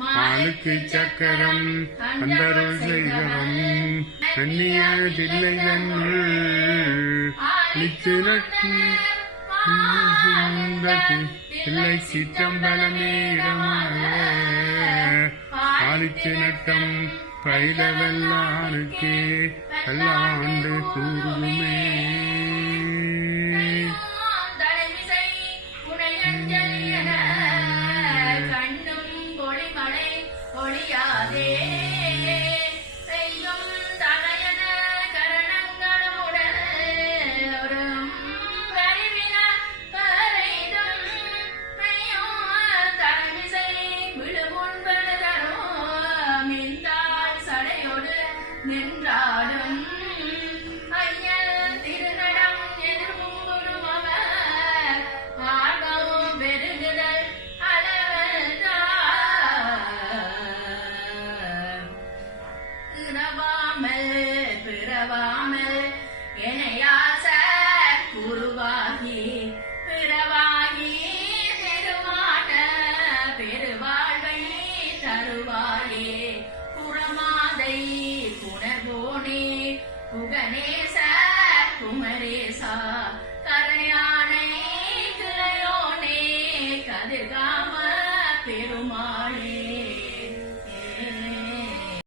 மாலுக்கு சக்கரம் அந்தருள் செய்தவன் கண்ணிய தில்லை தன்னுள் நித்து நட்டி தில்லை சிற்றம்பலமே இடமாக பாலித்து நட்டம் பயிலவல்லாருக்கு எல்லாண்டு கூறுமே நின்றாடும் ஐயன் திருநடம் எதிர்மும்புடும் அவர் ஆர்வம் பெருகுதல் அளவல்லாமல் பிறவாமல் எனையாச குருவாகி பிறவாகி பெருமாட்ட பெருவாழ்வை தருவாயே புறமாதை புனர்வோனே புகனேச குமரேசா